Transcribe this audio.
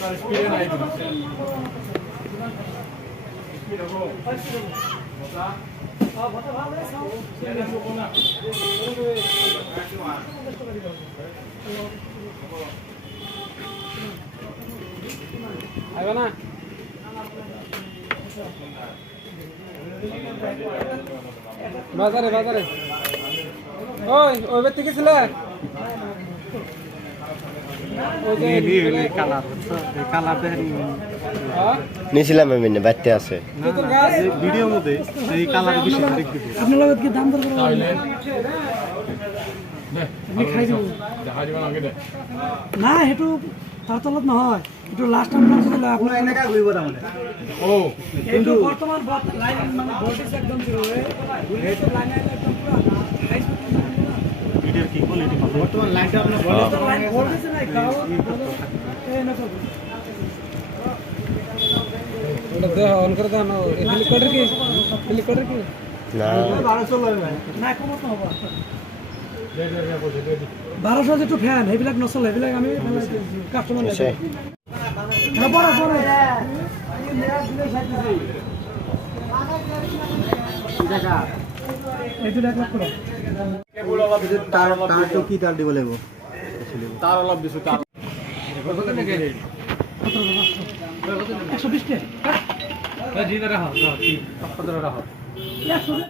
না বাজারে বাজারে ওই ওই ব্যক্তি কি ছিল নিয়েছিলাম আমি বাড়তে আছে ভিডিওর মধ্যে এই কালার বেশি আপনার লগত কি দাম দর করব না হেতু তার তলত নহয় এটো লাস্ট টাইম যদি লয় আপনার এনেকা ঘুরিব তামানে ও কিন্তু বর্তমান লাইন মানে ভোল্টেজ একদম জিরো এটো লাইন একদম পুরো হাই ভিডিওর কি কোয়ালিটি বর্তমান লাইনটা আপনার ভোল্টেজ নাই গাও এই না তো ওটা দে অন করে দাও হেলিকপ্টার কি না 1200 লয় না কম তো হবে 1200 যেটো ফ্যান হেবিলাক নচলে হেবিলাক আমি কাস্টমার লাগে বড় বড় দেখা এই দুটা লাখ করে তার তো কি তার দিব লাগবে তার অলপ দিছো তার কত টাকা 120 টাকা জি রাখো 15 রাখো